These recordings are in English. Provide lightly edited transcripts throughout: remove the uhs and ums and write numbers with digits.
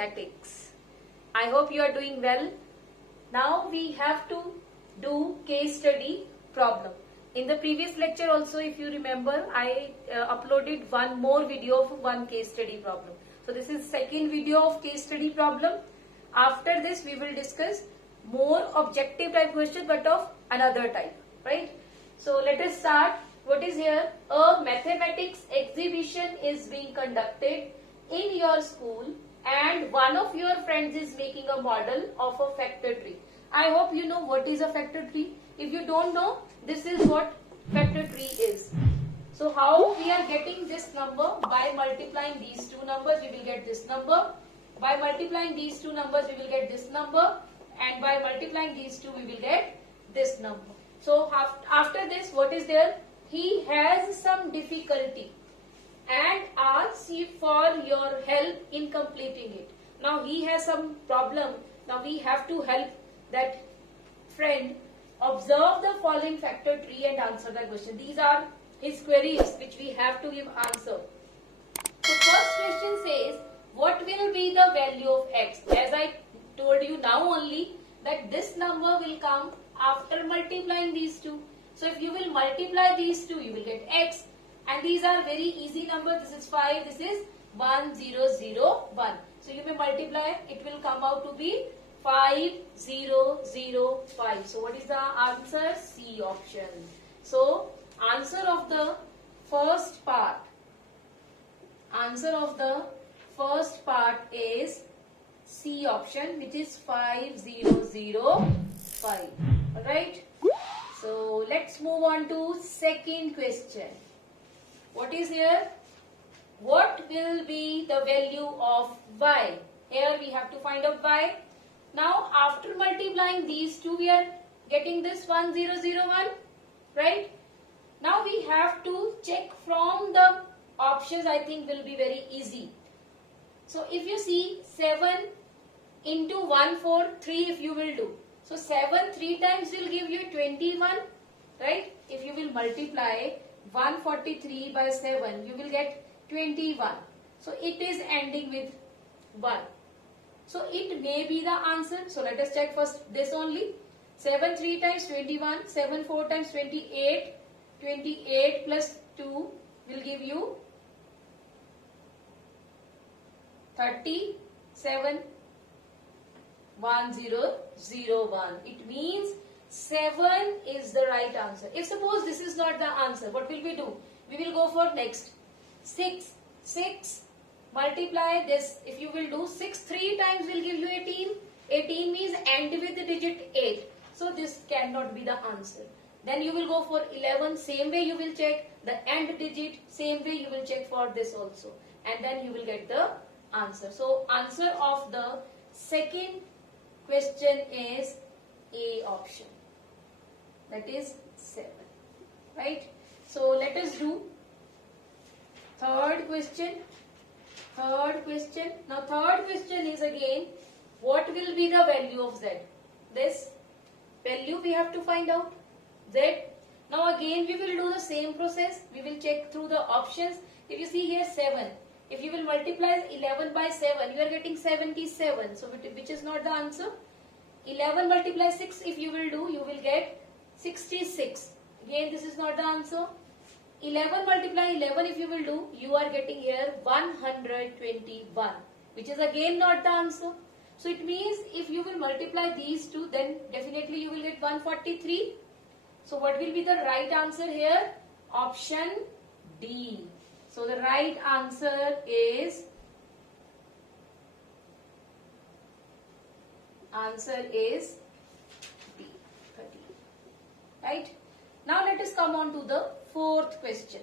arithmetics. I hope you are doing well. Now we have to do case study problem. In the previous lecture also, if you remember, I uploaded one more video of one case study problem. So this is second video of case study problem. After this we will discuss more objective type question but of another type, right? So let us start. What is here? A mathematics exhibition is being conducted in your school and one of your friends is making a model of a factor tree. I hope you know what is a factor tree. If you don't know, this is what factor tree is. So how we are getting this number? By multiplying these two numbers we will get this number. By multiplying these two numbers we will get this number, and by multiplying these two we will get this number. So after this, what is there? He has some difficulty and asks you for your help in completing it. Now he has some problem. Now we have to help that friend observe the following factor tree and answer the question. These are his queries which we have to give answer. So first question says, what will be the value of x? As I told you now only that this number will come after multiplying these two. So if you will multiply these two, you will get x. And these are very easy numbers. This is 5, this is 1, 0, 0, 1. So you may multiply, it will come out to be 5, 0, 0, 5. So what is the answer? C option. So answer of the first part. Answer of the first part is C option, which is 5005. Alright. So let's move on to second question. What is here? What will be the value of y? Here we have to find out y. Now after multiplying these two, we are getting this 1001, right? Now we have to check from the options. I think will be very easy. So if you see 7 into 1, 4, 3 if you will do. So 7 3 times will give you 21, right? If you will multiply 143 by 7, you will get 21. So it is ending with 1. So it may be the answer. So let us check first this only. 7 3 times 21, 7 4 times 28, 28 plus 2 will give you 37, 1001. It means 7 is the right answer. If suppose this is not the answer, what will we do? We will go for next. 6. 6 multiply this. If you will do 6 3 times will give you 18. 18 means end with the digit 8. So this cannot be the answer. Then you will go for 11. Same way you will check the end digit. Same way you will check for this also. And then you will get the answer. So answer of the second question is A option. That is 7. Right? So let us do third question. Third question. Now third question is again, what will be the value of z? This value we have to find out. Z. Now again we will do the same process. We will check through the options. If you see here 7. If you will multiply 11 by 7, you are getting 77. So which is not the answer. 11 multiply 6 if you will do, you will get 66. Again this is not the answer. 11 multiply 11 if you will do, you are getting here 121. Which is again not the answer. So it means if you will multiply these two, then definitely you will get 143. So what will be the right answer here? Option D. So the right answer is B, 30. Right? Now let us come on to the fourth question.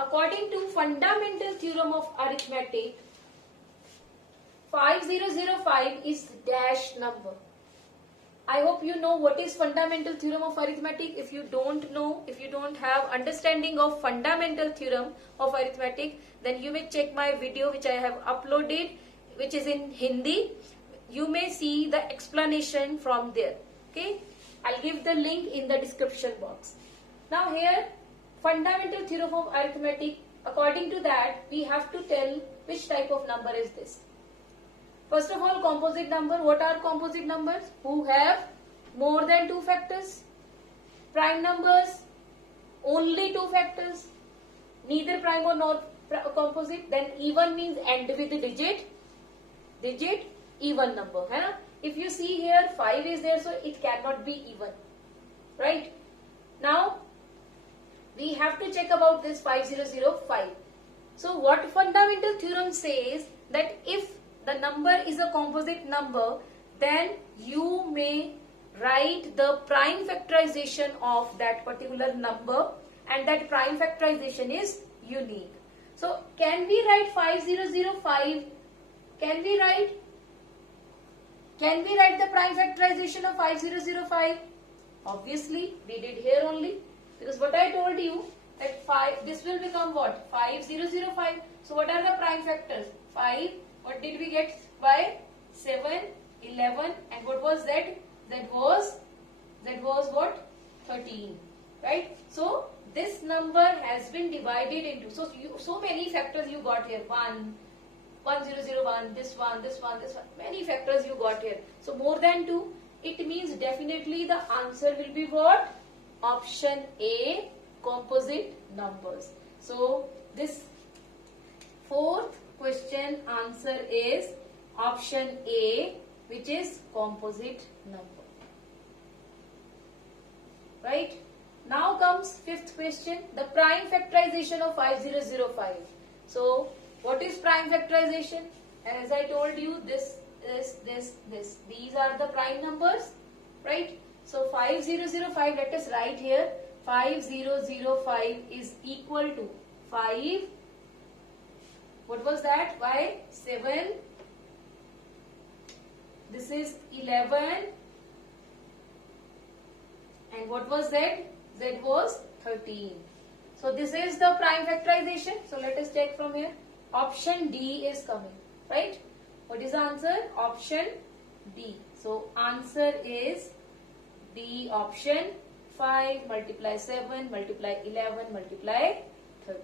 According to fundamental theorem of arithmetic, 5005 is dash number. I hope you know what is fundamental theorem of arithmetic. If you don't know, if you don't have understanding of fundamental theorem of arithmetic, then you may check my video which I have uploaded, which is in Hindi. You may see the explanation from there. Okay, I'll give the link in the description box. Now here, fundamental theorem of arithmetic, according to that, we have to tell which type of number is this. First of all, composite number. What are composite numbers? Who have more than 2 factors. Prime numbers, only 2 factors. Neither prime or nor composite. Then even means end with digit, even number. Hai? If you see here 5 is there, so it cannot be even. Right? Now, we have to check about this 5005. So what fundamental theorem says that if the number is a composite number, then you may write the prime factorization of that particular number, and that prime factorization is unique. So can we write 5005? Can we write the prime factorization of 5005? Obviously, we did here only, because what I told you that 5, this will become what? 5005. So what are the prime factors? 5, what did we get by 7, 11, and what was Z? Z was what? 13, right? So this number has been divided into, so many factors you got here. 1, 1001, this one, many factors you got here. So more than 2, it means definitely the answer will be what? Option A, composite numbers. So this fourth question answer is option A, which is composite number. Right? Now comes fifth question, the prime factorization of 5005. So what is prime factorization? As I told you, this. These are the prime numbers, right? So 5005, let us write here. 5005 is equal to 5. What was that? By 7. This is 11. And what was Z? Z was 13. So this is the prime factorization. So let us check from here. Option D is coming, right? What is the answer? Option D. So answer is D option. 5 multiply 7 multiply 11 multiply 13.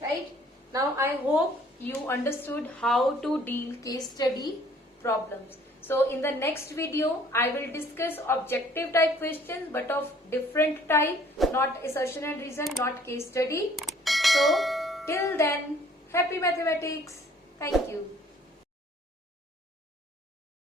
Right? Now I hope you understood how to deal case study problems. So in the next video, I will discuss objective type questions, but of different type, not assertion and reason, not case study. So till then, happy mathematics. Thank you.